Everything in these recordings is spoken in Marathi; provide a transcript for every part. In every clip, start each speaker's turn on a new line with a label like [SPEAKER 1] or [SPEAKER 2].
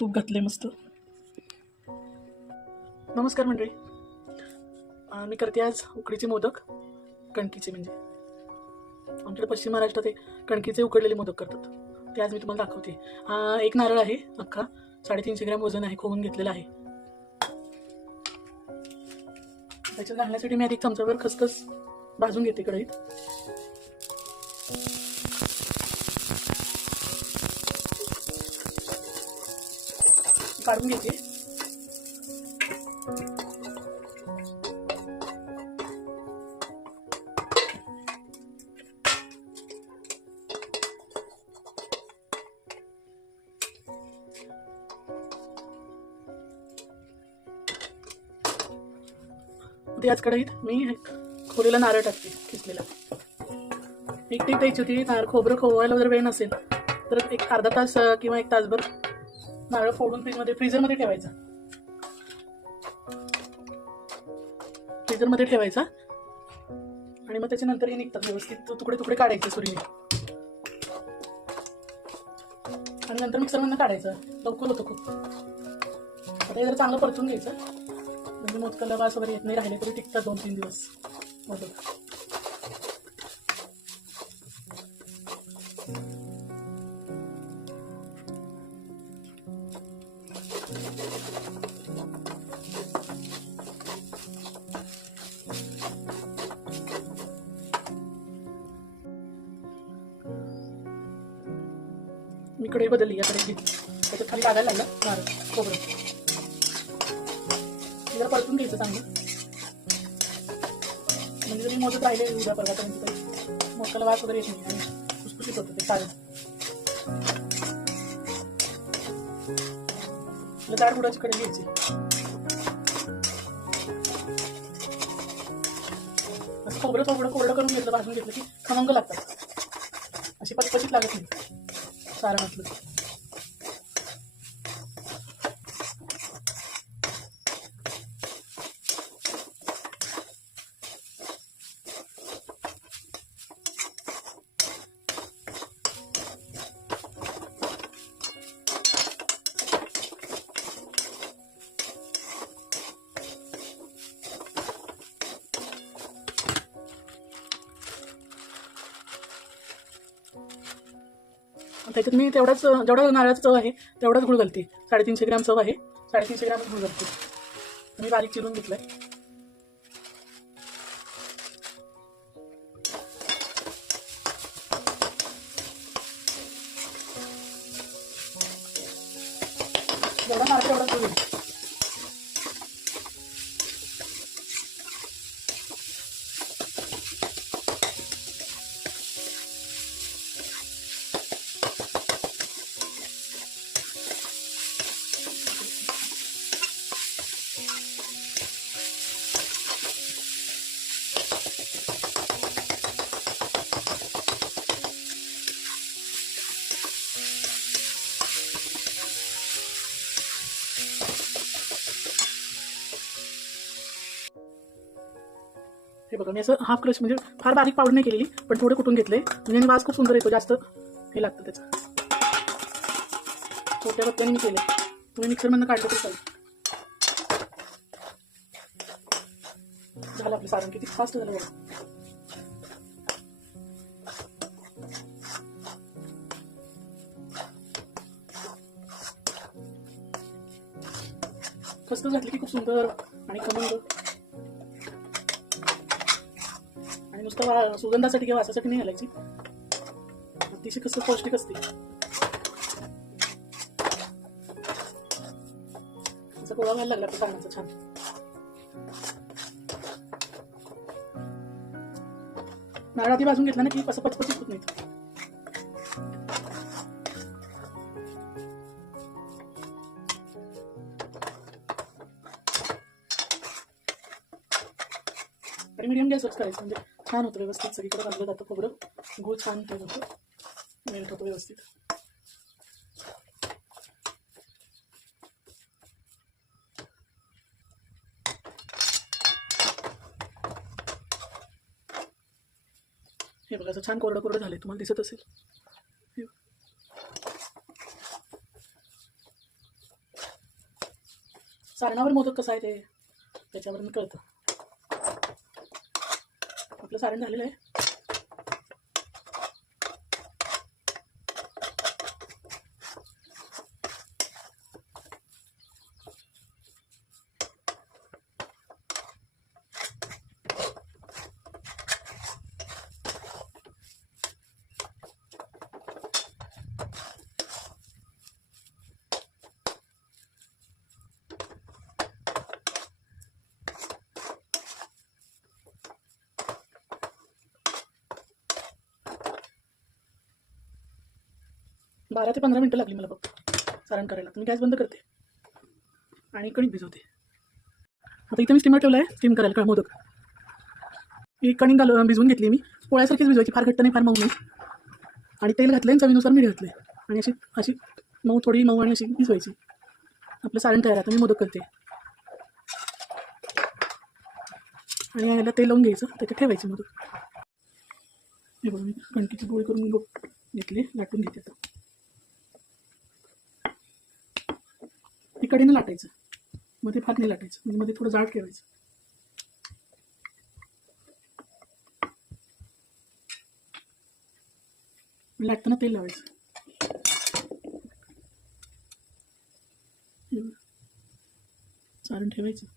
[SPEAKER 1] तूप घातले मस्त. नमस्कार मंडळी. मी करते आज उकडीचे मोदक कणकीचे म्हणजे. आमच्याकडे पश्चिम महाराष्ट्रात ते कणकीचे उकडलेले मोदक करतात. ते आज मी तुम्हाला दाखवते. हा एक नारळ आहे अख्खा. साडेतीनशे ग्रॅम वजन आहे खोवून घेतलेलं आहे. त्याच्यात घालण्यासाठी मी आधी चमचाभर खसखस भाजून घेते कढईत. काढून घेते. ते कढईत मी खोलीला नारळ टाकते किसलेला एक टीप द्यायची होती नार खोबरं खोवायला जर वेळ नसेल. तर एक अर्धा तास किंवा एक तासभर नारळ फोडून फ्रीजमध्ये फ्रीजरमध्ये ठेवायचा. फ्रीजरमध्ये ठेवायचा. आणि मग त्याच्यानंतर हे निघतात व्यवस्थित. तुकडे तुकडे काढायचे सुरीने. आणि नंतर मिक्सरमधनं काढायचं. लवकर होतं खूप. आता हे जरा चांगलं परतून घ्यायचं. म्हणजे मोदकाला वास वगैरे येत नाही राहिले तरी टिकतात दोन तीन दिवस. मोदक. मी कढई बदलली याकडे कढई त्याच्यात खाली लागायला लागला नारळ खोबरं. हे जरा परतून घ्यायचं चांगलं. म्हणजे जरी मोजत राहिले उद्या परवापर्यंत तरी म्हणजे मोदकाला वास वगैरे येत नाही. आणि खुसखुशीत होतं ते चालेल आपलं जाड बुडाची कढई घ्यायची. खोबरं खोबरं कोरडं करून घेतलं भाजून घेतलं की खमंग लागतात. अशी पचपचीत लागत नाही. सारं घातलं त्याच्यात मी तेवढाच जेवढा नारळाचा चव आहे तेवढाच गुळ घालते. साडेतीनशे ग्रॅम चव आहे साडेतीनशे ग्रॅम गुळ घालते. मी बारीक चिरून घेतलाय. जेवढा नारळ तेवढा गुळ हे बघा मी असं हाफ क्रश म्हणजे फार बारीक पावडर नाही केलेली पण थोडं कुठून घेतले म्हणजे वास खूप सुंदर येतो जास्त हे लागतं त्याचं. हो, छोट्या बत्त्याने मी केलं तुम्ही मिक्सरमधनं काढलं तर चालेल. झालं आपलं सारण किती फास्ट झालं बघा. खस्त झाली की खूप सुंदर आणि खमंग. नुसतं वा सुगंधासाठी किंवा वासासाठी नाही घालायची. अतिशय कसं पौष्टिक असते. असं गोळा व्हायला लागला तो सारणाचा छान. नारळ आधी भाजून घेतला ना की कसं पचपचीत होत नाही आणि मीडियम गॅसच करायचं म्हणजे छान होतं व्यवस्थित सगळीकडे बांधलं जातं खोबरं. गूळ छान ते होतं मेल्ट होतं व्यवस्थित. हे बघा असं छान कोरडं कोरडं झालं तुम्हाला दिसत असेल. हे सारणावर मोदक कसं आहे ते? त्याच्यावरून कळतं. आपलं सारण झालेलं आहे. बारा ते पंधरा मिनटं लागली मला फक्त सारण करायला. तुम्ही गॅस बंद करते. आणि कणिक भिजवते. आता इथं मी स्टीमर ठेवलं आहे स्टीम करायला कळ मोदक. ही कणिक घाल भिजवून घेतली मी. पोळ्यासारखीच भिजवायची. फार घट्ट नाही फार मऊ नाही. आणि तेल घातलं आणि चवीनुसार मीठ घातले आणि अशी अशी मऊ थोडी मऊ आणि अशी भिजवायची. आपलं सारण तयार आहे. आता मी मोदक करते. आणि याला तेल लावून घ्यायचं. त्याच्यात ठेवायची मोदक. हे बघा मी कणकीची गोळी करून घेतली. लाटून घेते आता. कडेनं लाटायचं. मध्ये फार नाही लाटायचं. म्हणजे मध्ये थोडं जाड ठेवायचं. लाटताना तेल लावायचं. चालून ठेवायचं.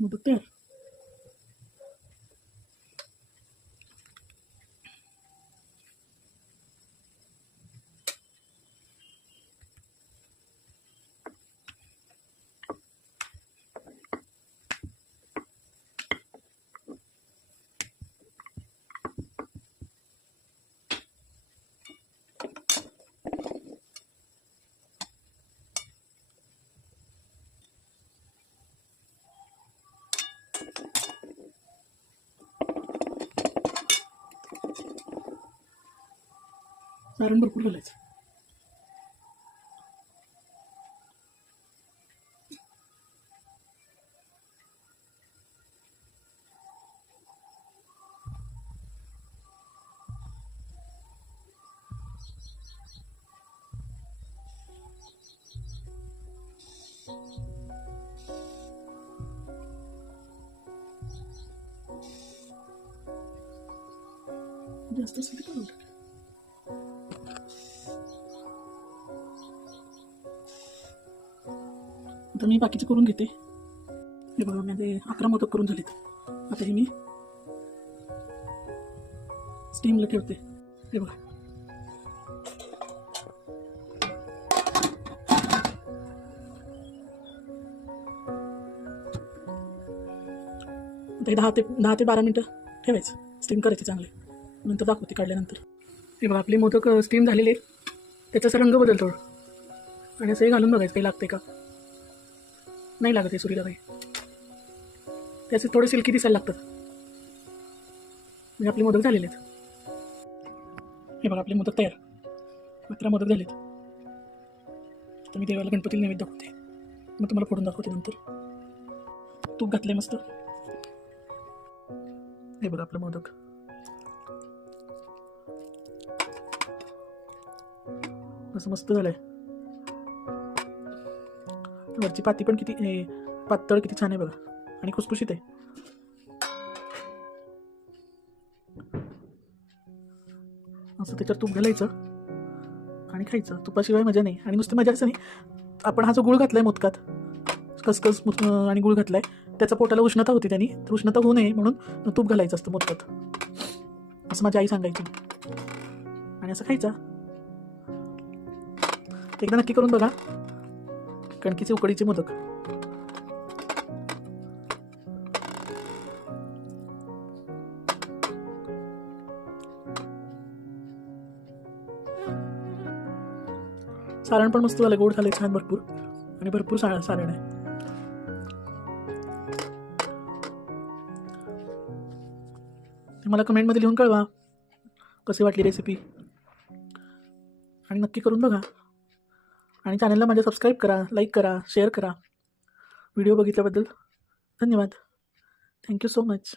[SPEAKER 1] मोदक तयार सारण भरपूर घालायचं जास्त असेल आता मी बाकीचे करून घेते. हे बघा माझे अकरा मोदक करून झालेत. आता हे मी स्टीमला ठेवते. हे बघा. ते दहा ते दहा ते बारा मिनटं ठेवायचं. स्टीम करायचे चांगले. नंतर दाखवते काढल्यानंतर. हे बघा आपले मोदक स्टीम झालेले. आहेत. त्याचा रंग बदलतो. आणि असं हे घालून बघायचं काही लागते का? नाही लागत आहे सुरीला काही. त्याचे थोडे सिल्की दिसायला लागतात. म्हणजे आपले मोदक झालेले आहेत. हे बघा आपले मोदक तयार. मात्र मोदक झालेत. तर मी देवाला गणपतीला नैवेद्य दाखवते. मग तुम्हाला फोडून दाखवते नंतर. तूप घातले मस्त. हे बघा आपलं मोदक. असं मस्त झालंय. वरची पाती पण किती पातळ किती छान आहे बघा. आणि खुसखुशीत आहे. असं त्याच्यावर तूप घालायचं आणि खायचं. तुपाशिवाय मजा नाही. आणि नुसतं मजा असं नाही. आपण हा जो गुळ घातलाय मोदकात खसखस मुत- आणि गुळ घातलाय त्याच्या पोटाला उष्णता होती त्यांनी. तर उष्णता होऊ नये म्हणून तूप घालायचं असतं मोदकात. असं माझी आई सांगायची. आणि असं खायचं. एकदा नक्की करून बघा. कणकीचे उकडीचे मोदक. सारण पण मस्त झालं गोड झाले छान भरपूर. आणि भरपूर सा सारण आहे. मला कमेंटमध्ये लिहून कळवा. कशी वाटली रेसिपी आणि नक्की करून बघा. आणि चॅनलला माझ्या सबस्क्राईब करा लाईक करा शेअर करा. व्हिडिओ बघितल्याबद्दल धन्यवाद. Thank you so much